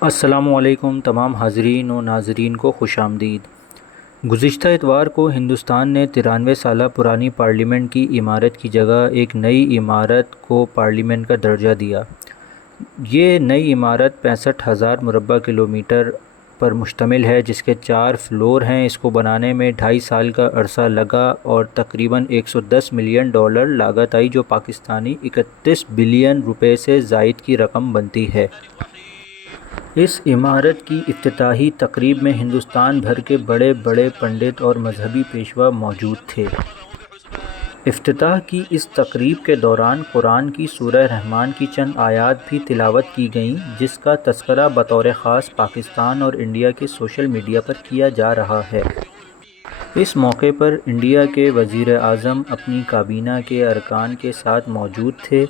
السلام علیکم تمام حاضرین و ناظرین کو خوش آمدید۔ گزشتہ اتوار کو ہندوستان نے 93 سالہ پرانی پارلیمنٹ کی عمارت کی جگہ ایک نئی عمارت کو پارلیمنٹ کا درجہ دیا۔ یہ نئی عمارت 65,000 مربع کلومیٹر پر مشتمل ہے، جس کے 4 فلور ہیں۔ اس کو بنانے میں 2.5 سال کا عرصہ لگا اور تقریباً $110 ملین لاگت آئی، جو پاکستانی 31 بلین روپے سے زائد کی رقم بنتی ہے۔ اس عمارت کی افتتاحی تقریب میں ہندوستان بھر کے بڑے بڑے پنڈت اور مذہبی پیشوا موجود تھے۔ افتتاح کی اس تقریب کے دوران قرآن کی سورہ رحمٰن کی چند آیات بھی تلاوت کی گئیں، جس کا تذکرہ بطور خاص پاکستان اور انڈیا کے سوشل میڈیا پر کیا جا رہا ہے۔ اس موقع پر انڈیا کے وزیر اعظم اپنی کابینہ کے ارکان کے ساتھ موجود تھے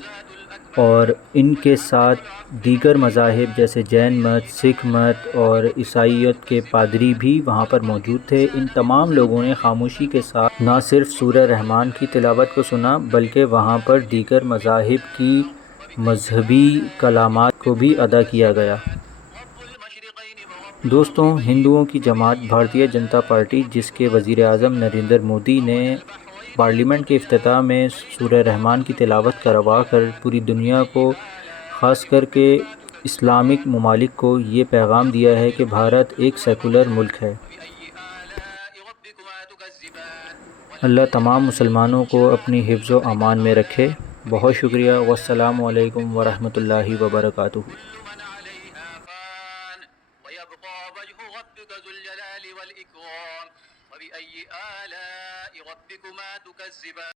اور ان کے ساتھ دیگر مذاہب جیسے جین مت، سکھ مت اور عیسائیت کے پادری بھی وہاں پر موجود تھے۔ ان تمام لوگوں نے خاموشی کے ساتھ نہ صرف سورہ رحمٰن کی تلاوت کو سنا، بلکہ وہاں پر دیگر مذاہب کی مذہبی کلمات کو بھی ادا کیا گیا۔ دوستو، ہندوؤں کی جماعت بھارتیہ جنتا پارٹی، جس کے وزیر اعظم نریندر مودی نے پارلیمنٹ کے افتتاح میں سورہ رحمٰن کی تلاوت کروا کر پوری دنیا کو، خاص کر کے اسلامک ممالک کو یہ پیغام دیا ہے کہ بھارت ایک سیکولر ملک ہے۔ اللہ تمام مسلمانوں کو اپنی حفظ و امان میں رکھے۔ بہت شکریہ۔ والسلام علیکم ورحمۃ اللہ وبرکاتہ۔ ويبقى وجه ربك ذو الجلال والإكرام فبأي آلاء ربكما تكذبان